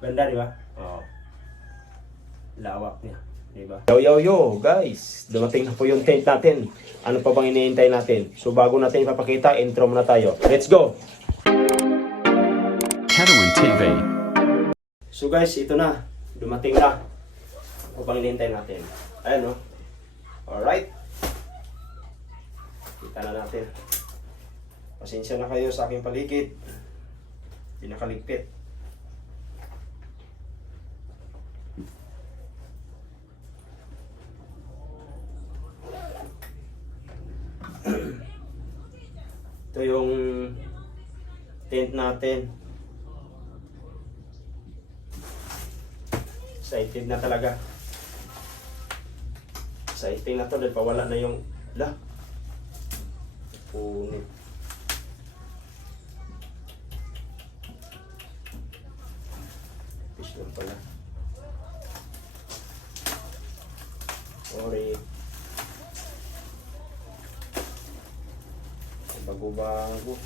Ganda, di ba? Oo. Lawak niya. Di ba? Yo, guys. Dumating na po yung tent natin. Ano pa bang iniintay natin? So, bago natin ipapakita, intro muna tayo. Let's go! Catalan TV. So, guys, ito na. Dumating na. Ano pa bang iniintay natin? Ayan, no? Alright. Kita na natin. Pasensya na kayo sa aking paligid. Pinakaligpit. Ito yung tent natin. Excited na talaga. Exciting na to dahil pawala na yung punit. Fish lang pala. Sorry. Bago-bago.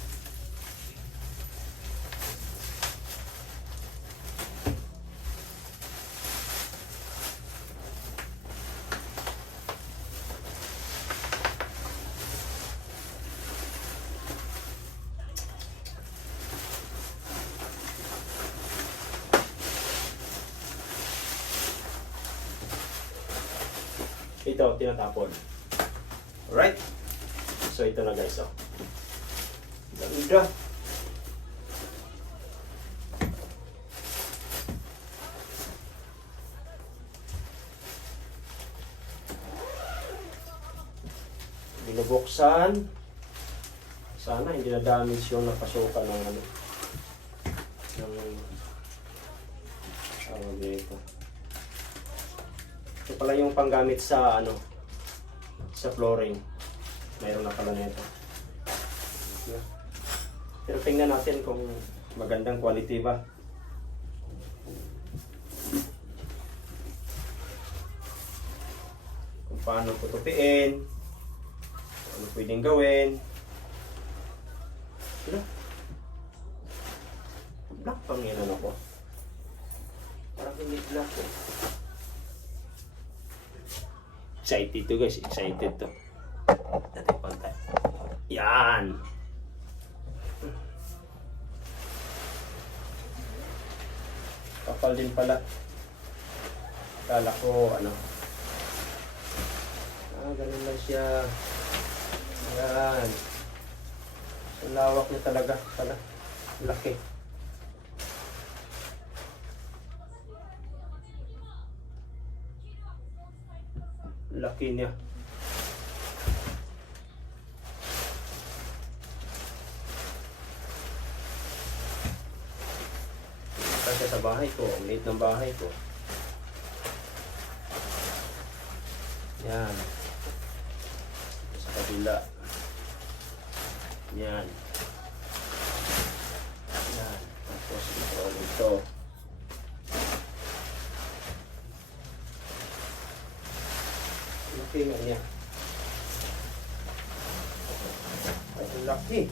Ito, tinatapon. Alright? So, ito na guys, oh. Ganda. Binubuksan. Sana hindi na damage yung napasukan ng ano. Tawag dito. Ito pala yung panggamit sa ano, sa flooring. Mayroon na pala nito. Pero tingnan natin kung magandang quality ba. Kung paano tutupiin. Ano pwedeng gawin. Black pang yan ano ko. Parang hindi black eh. Excited to guys, excited to. Dating pantay. Yan! Kapal din pala. Kala ko ano. Ganun lang siya. Yan. Ang lawak niya talaga pala. Laki. Laki niya. Kasi sa bahay ko, ang liit ng bahay ko. Yan. Sa kabila. Yan. Yan. Tapos ito. Laki nga niya. Ay, ang laki.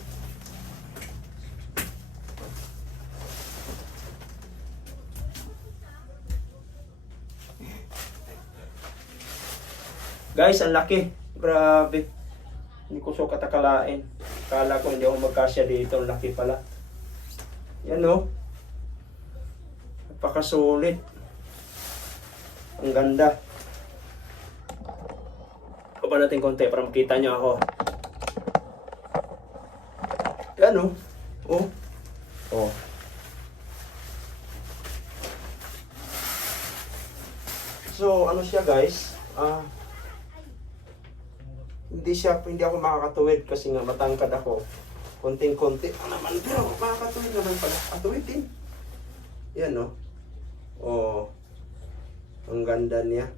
Guys, ang laki. Grabe. Hindi ko so katakalain. Kala ko hindi ako magkasya dito. Ang laki pala. Yan o. Napakasulit. Ang ganda. Baba natin konti para makita nyo ako. Yan o. Oh. Oh. So, ano siya guys? Hindi ako makakatuwid kasi nga matangkad ako. Konting-konti naman, pero makakatuwid naman pala. Katuwid din. Yan no. Oh. Ang ganda niya.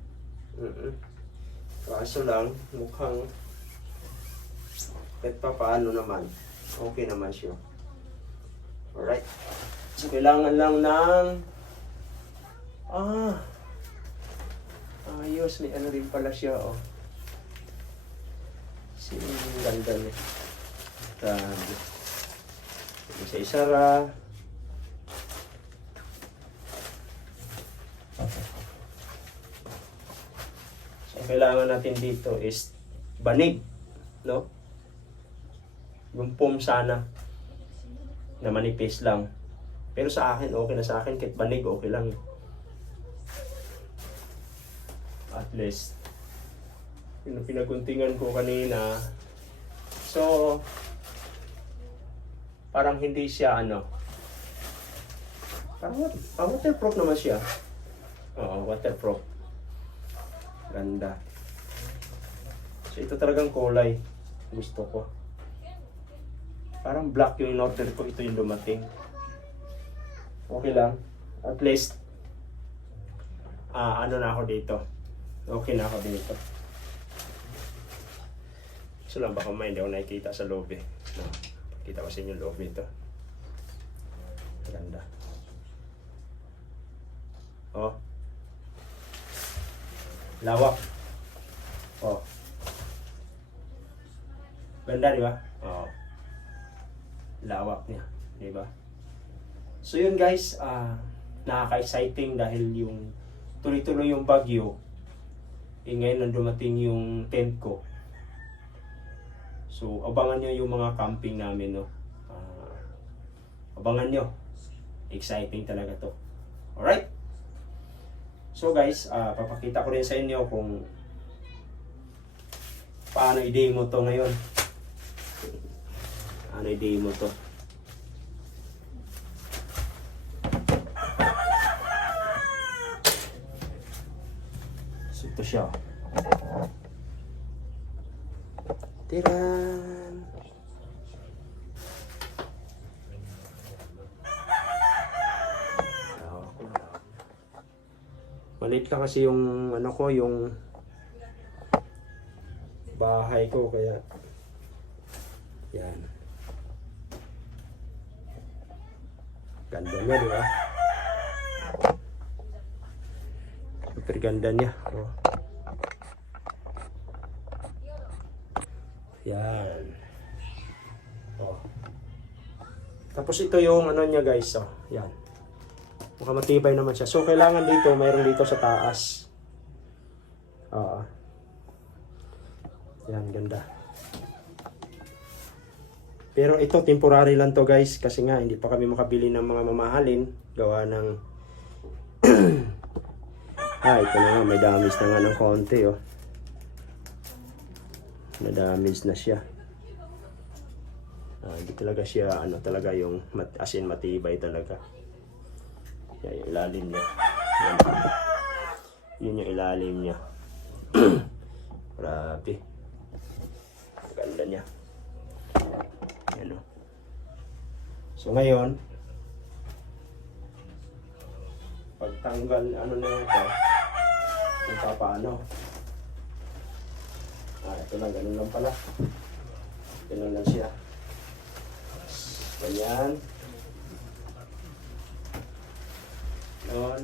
Kaso lang, mukhang kahit pa paano naman. Okay naman siya. Alright. So, kailangan lang ng ayos. May ano rin pala siya, oh. Ang ganda niya. Grabe. Isa-isara. So, ang kailangan natin dito is banig, no? Yung foam sana na manipis lang. Pero sa akin, okay na sa akin. Kahit banig, okay lang. At least, yung pinaguntingan ko kanina. So, parang hindi siya parang waterproof naman siya. Oo, waterproof. Ganda. So, ito talagang kulay. Gusto ko. Parang black yung in-order ko. Ito yung dumating. Okay lang. At least, ano na ako dito. Okay na ako dito. So lang, baka may hindi ako nakikita sa loob eh. No? Kita ko sa inyo loob nito. Ganda. Oh. Lawak. Oh. Ganda, di ba? Oh. Lawak niya, di ba? So yun guys, nakaka-exciting dahil yung tuloy-tuloy yung bagyo. Ngayon na dumating yung tent ko. So abangan nyo yung mga camping namin, no? Abangan nyo. Exciting talaga to. Alright? So guys, papakita ko rin sa inyo kung paano i-demo to ngayon. Ano i-demo to. So ito siya. Tiran! Maliit lang kasi yung yung bahay ko, kaya yan. Ganda niya, di ba? Super ganda niya. Oh. Yan. Oh. Tapos ito yung niya guys, oh. Yan. Mukhang matibay naman siya. So kailangan dito, mayroon dito sa taas. Oo. Yan, ganda. Pero ito, temporary lang to guys. Kasi nga, hindi pa kami makabili ng mga mamahalin. Gawa ng... ito na nga, may damage na nga ng konti, oh. Na-damage na siya. Hindi talaga siya, talaga yung, as in matibay talaga. Yan yung ilalim niya. Yan. Yun yung ilalim niya. Grabe. Ganda niya. Yan, oh. So ngayon, pagtanggal, na ito, kung paano. Ito lang, ganun lang pala. Ganun lang siya. Ganyan. Noon.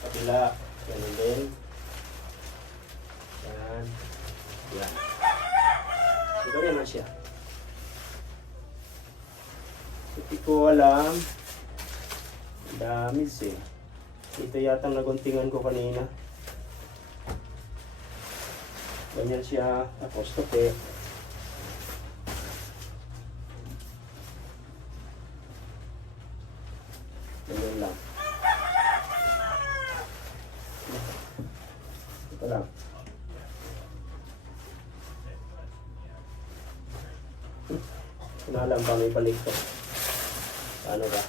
Kabila. Ganun din. Yan. Yan. So, ganyan lang siya. Hindi ko alam. Damage eh. Ito yata naguntingan ko kanina. Ganyan siya. Tapos tope. Ganyan lang. Ito lang. Kinalam pa may balik to. Ano ba?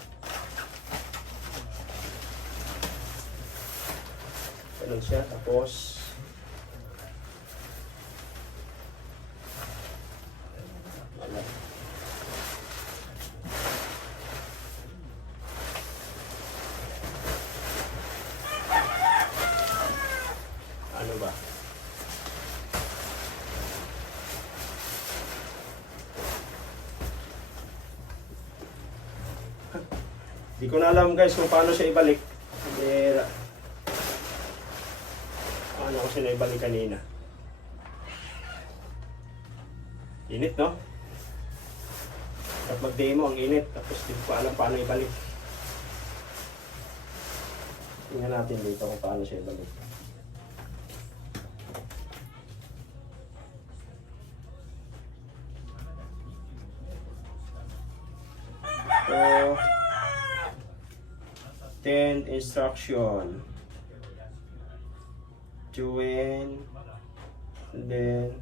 Ganun siya. Tapos ano ba? Di ko na alam guys kung paano siya ibalik. Pero paano ko siya naibalik kanina. Init, no? At mag-demo ang init. Tapos di ko pa alam paano ibalik. Tingnan natin dito kung paano siya balik. So, 10 instruction. Join, and then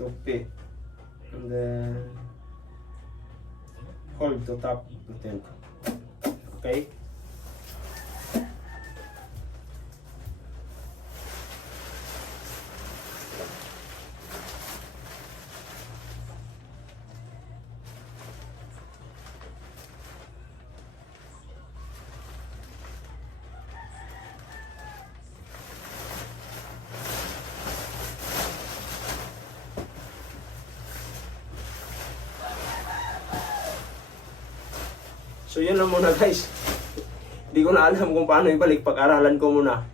to pick, and then hold to tap button. Okay? So yun lang muna guys. Hindi ko na alam kung paano ibalik. Pag-aralan ko muna.